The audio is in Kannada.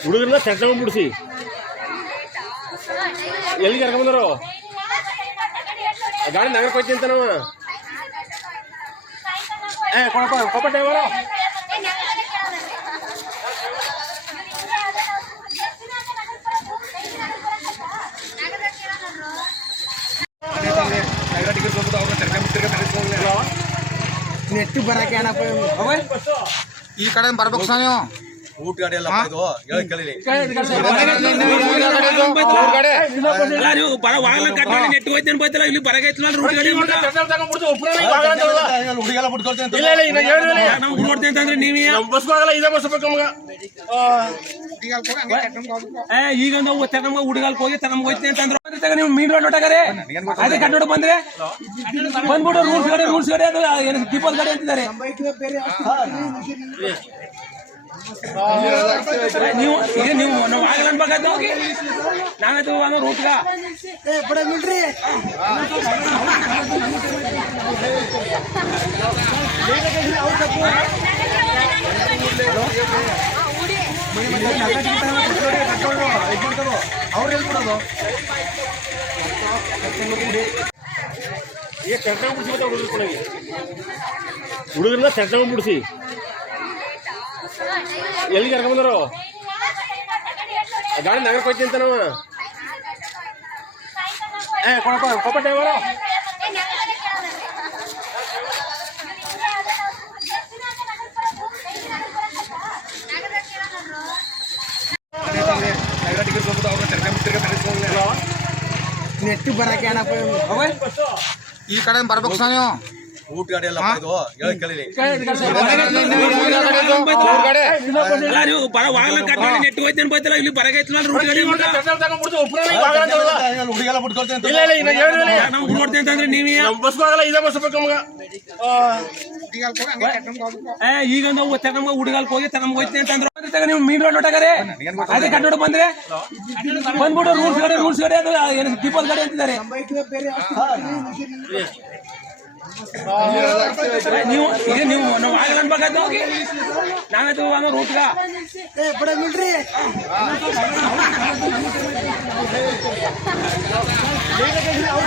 ಹುಡುಗರನ್ನ ಸೆಟ್ನಾಗ ಬಿಡಿಸಿ. ಎಲ್ಲಿಗೆ ಕರ್ಕೊಂಬಂದರು ಗಾಡಿ ನಗರ ಹೋಯ್ತಿ ಅಂತ ನಾವು ಏ ಕೊಡಪ್ಪ ಕೊಪ್ಪ ಡ್ರೈವರು ನೆಟ್ಟು ಬರಕ್ಕೆ ಏನಪ್ಪ ಈ ಕಡೆ ಬರ್ಬೇಕು ಸರ್ ನೀವು ಊಟ ಗಾಡಿ ಎಲ್ಲ ಇದು ಹೇಳಿ ನೀವು ಬರ ವಾಹನ ಕಟ್ ಮಾಡಿ ನೆಟ್ಟು ಹೋಯ್ತೇನೆ ಬೈತಲ್ಲ ಇಲ್ಲಿ ಬರಗೈತಿಲ್ಲ ರೂಟ್ ಗಾಡಿ ಹುಡುಗೆಲ್ಲ ಬಿಟ್ಕೊಳ್ತೀನಿ ಅಂತ ಇಲ್ಲ ಇಲ್ಲ ನಾವು ನೋಡ್ತೇನೆ ಅಂತಂದ್ರೆ ನೀವೇ? ಬಸ್ ಇದೇ ಬಸ್ ಬೇಕು ನಮ್ಗೆ. ಏ ಈಗ ನಾವು ನಮ್ಗೆ ಹುಡುಗಲ್ಗೆ ಹೋಗಿ ನಮ್ಗೆ ಹೋಯ್ತೀನಿ ಅಂತಂದ್ರೆ. ತಗ ನೀವು ಮೀನ್ ರೋಡ್ ಹೊಟ್ಟಾಗರೆ ಅದೇ ಕಟ್ಟಡ ಬಂದ್ರೆ? ಬಂದ್ಬಿಟ್ಟು ರೂಲ್ಸ್ ಗಾಡಿ ರೂಲ್ಸ್ ಗಾಡಿ ಅದು ಏನು ದೀಪದ ಗಾಡಿ ಅಂತಿದ್ದಾರೆ. ನೀವು ಈಗ ನೀವು ನಾವು ಆಗಲ್ಲ ಅನ್ಬೇಕಾಯ್ತು ಹೋಗಿ. ನಾವೈತು ಅನ್ನೋ ರೂಟ್ಗ ಬಡ ಮಿಲ್ರಿ ಅವ್ರು ಸೆಟ್ ಈಗ ಬಿಡಿಸಿ ಸೆಟ್ನಾಗ ಬಿಡಿಸಿ ಎಲ್ಲಿಗೆ ಗಾಡಿ ನಗರಕ್ಕೆ ಹೋಯ್ತಿ ಅಂತ ನಾವು ಏ ಕೊಪ್ಪ ಡ್ರೈವರ. ನೆಟ್ಟು ಬರಕ್ಕೆ ಏನಪ್ಪ ಈ ಕಡೆ ಬರ್ಬೇಕು ಸರ್ ನೀವು ಊಟ ಗಾಡಿ ಎಲ್ಲ ಇದು ಹೇಳಿ ಮಾಡಿ ನೆಟ್ಟು ಹೋಯ್ತೇನೆ ಬೈತಲ್ಲ ಇಲ್ಲಿ ಬರಗೈತಿಲ್ಲ ರೂಟ್ ಗಾಡಿ ಹುಡುಗೆಲ್ಲ ಬಿಟ್ಕೊಳ್ತೀನಿ ಅಂತ. ಇಲ್ಲ ಇಲ್ಲ ಈಗ ಹೇಳಿದ್ರೆ ನಾವು ನೋಡ್ತೇನೆ ಅಂತಂದ್ರೆ ನೀವೇ? ಬಸ್ ಬಸ್ಗಳಲ್ಲ ಇದೇ ಬಸ್ ಬೇಕು ನಮ್ಗೆ ಏ ಈಗ ನಾವು ನಮ್ಗೆ ಹುಡುಗಲ್ಕ್ ಹೋಗಿ ತಗೊಂಡ್ ಹೋಯ್ತೀನಿ ಅಂತಂದ್ರೆ. ನೀವು ಮೀನ್ ರೋಡ್ ಹೊಟ್ಟಾಗರೆ ಅದೇ ಕನ್ನಡ ಬಂದ್ರೆ? ಬಂದ್ಬಿಟ್ಟು ರೂಲ್ಸ್ ಗಾಡಿ ರೂಲ್ಸ್ ಗಡೆ ಅದು ಏನು ಪೀಪಲ್ ಗಾಡಿ ಅಂತಿದ್ದಾರೆ. ನೀವು ಇದೆ ನೀವು, ನಾವು ಆಗಲ್ಲ ಅನ್ಬೇಕಾಯ್ತು ಹೋಗಿ. ನಾವೈತು ಅನ್ನೋ ರೂಟ್ಗ ಬಡ ಮಿಲ್ರಿ ಅವ್ರು